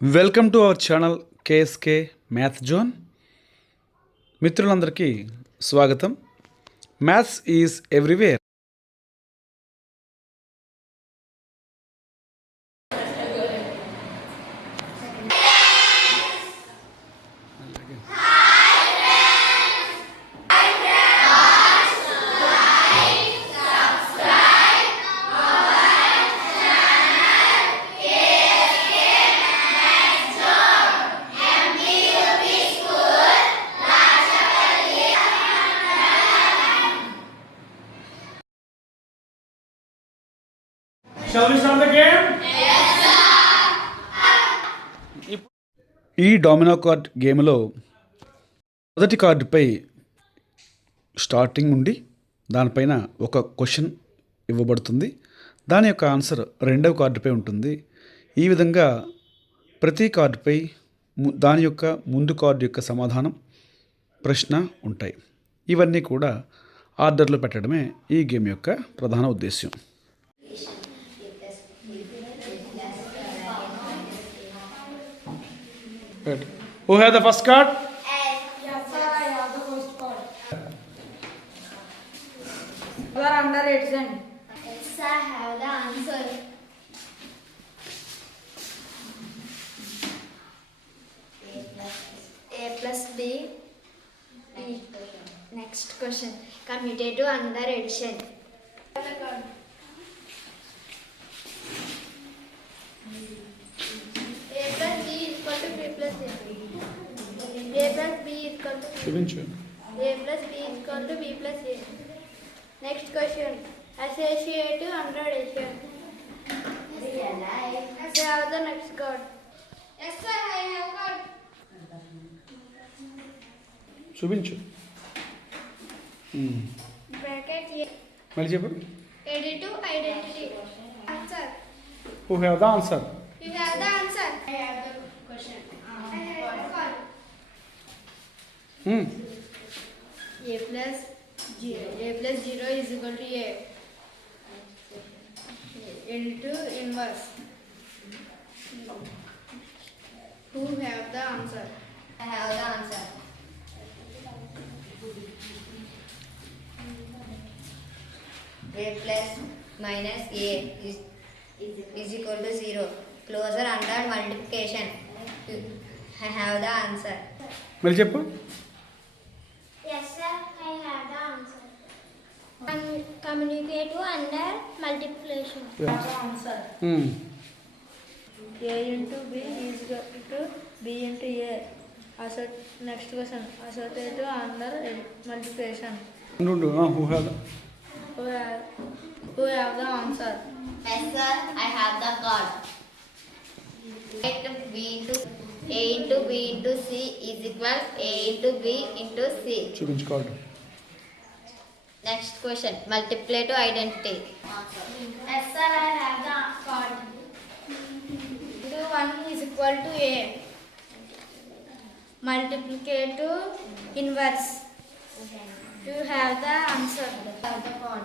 Welcome to our channel KSK math zone. మిత్రులందరికీ స్వాగతం. Maths is everywhere. Shall we start the game? ఈ domino card గేమ్లో మొదటి కార్డుపై స్టార్టింగ్ ఉండి దానిపైన ఒక క్వశ్చన్ ఇవ్వబడుతుంది. దాని యొక్క ఆన్సర్ రెండవ కార్డుపై ఉంటుంది. ఈ విధంగా ప్రతి కార్డుపై దాని యొక్క ముందు కార్డు యొక్క సమాధానం, ప్రశ్న ఉంటాయి. ఇవన్నీ కూడా ఆర్డర్లో పెట్టడమే ఈ గేమ్ యొక్క ప్రధాన ఉద్దేశ్యం. Good. Who has the first card? Yes, sir, I have the first card. You are under 8%. Yes, I have the answer. A plus B. Next question. Commutative under addition. A plus B is equal to B plus A. A plus B is equal to చూపించు. A plus B is equal to B plus A. Next question. Associative under addition. I have the next card. Yes, sir, I have card. చూపించు. Bracket A. మళ్ళీ చెప్పు. Additive identity. Answer. Who have the answer? You have the answer. I have the question. I have the card. A plus 0. A plus 0 is equal to A. Into inverse. Who have the answer? I have the answer. A plus minus A is equal to 0. Closure under multiplication. I have the answer. మళ్ళీ చెప్పు. Yes, sir, I have the answer. Communicative under multiplication. Answer. A into B is equal to B into A. Next question. Associative under multiplication. Who have the? Who have the answer? Yes, sir, I have the card. A into B into C is equal A into B into C. చూపించు card. Next question. Multiplicative identity. Yes, sir, I have the card. 1 is equal to A. Multiplicative inverse. You have the answer. Have the card.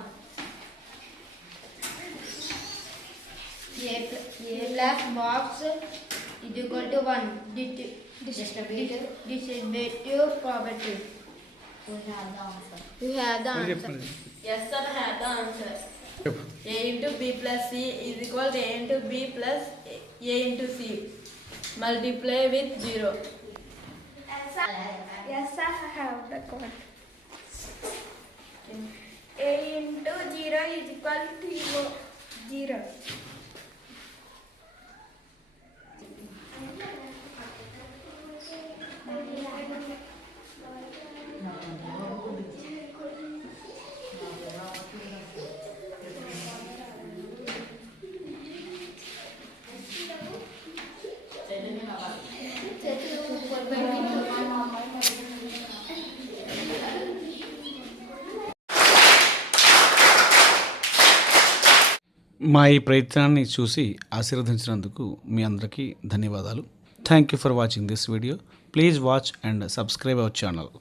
A plus box is equal to 1. Distributive property. You have the answer. You have the మళ్ళీ answer. చెప్పు. Yes, sir, I have the answer. చెప్పు. A into B plus C is equal to A into B plus A into C. Multiply with 0. Yes, sir, I have the code. A into 0 is equal to 0. మా ఈ ప్రయత్నాన్ని చూసి ఆశీర్వదించినందుకు మీ అందరికీ ధన్యవాదాలు. Thank you for watching this video. Please watch and subscribe our channel.